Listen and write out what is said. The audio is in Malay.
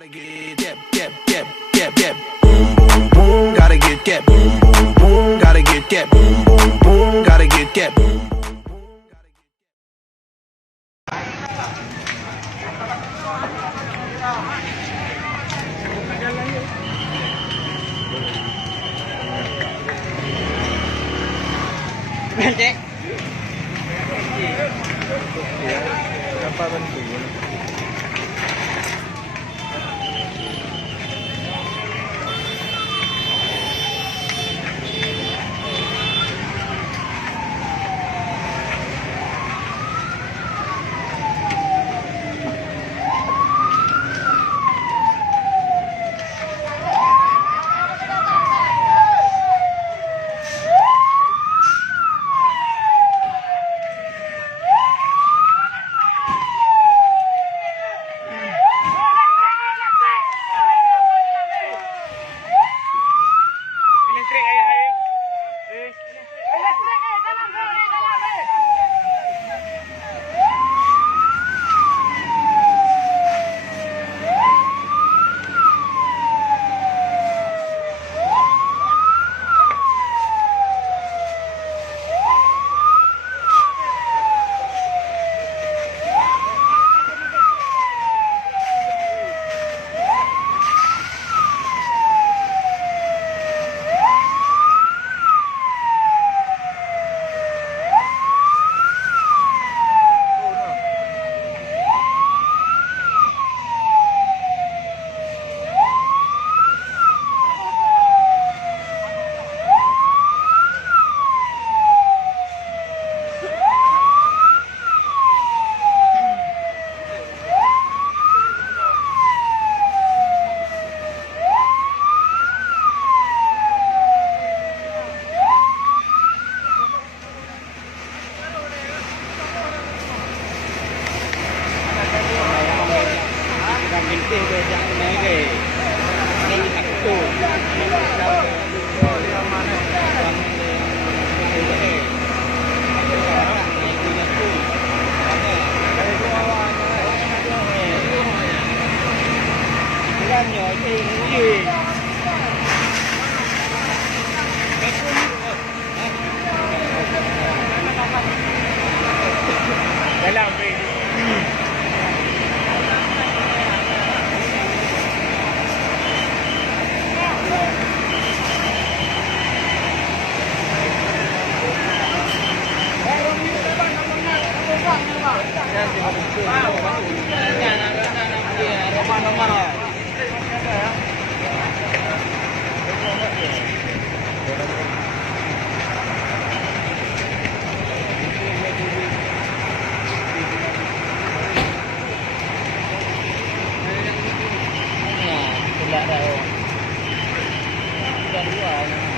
Gotta get that boom boom boom. Gotta get that boom boom boom. Gotta get that boom boom boom. Gotta get that boom boom. Cek. Dapat bantu. Bintik tu jangan naik ke. Ini tak tu. Dalam tidak dah. Sudah dua.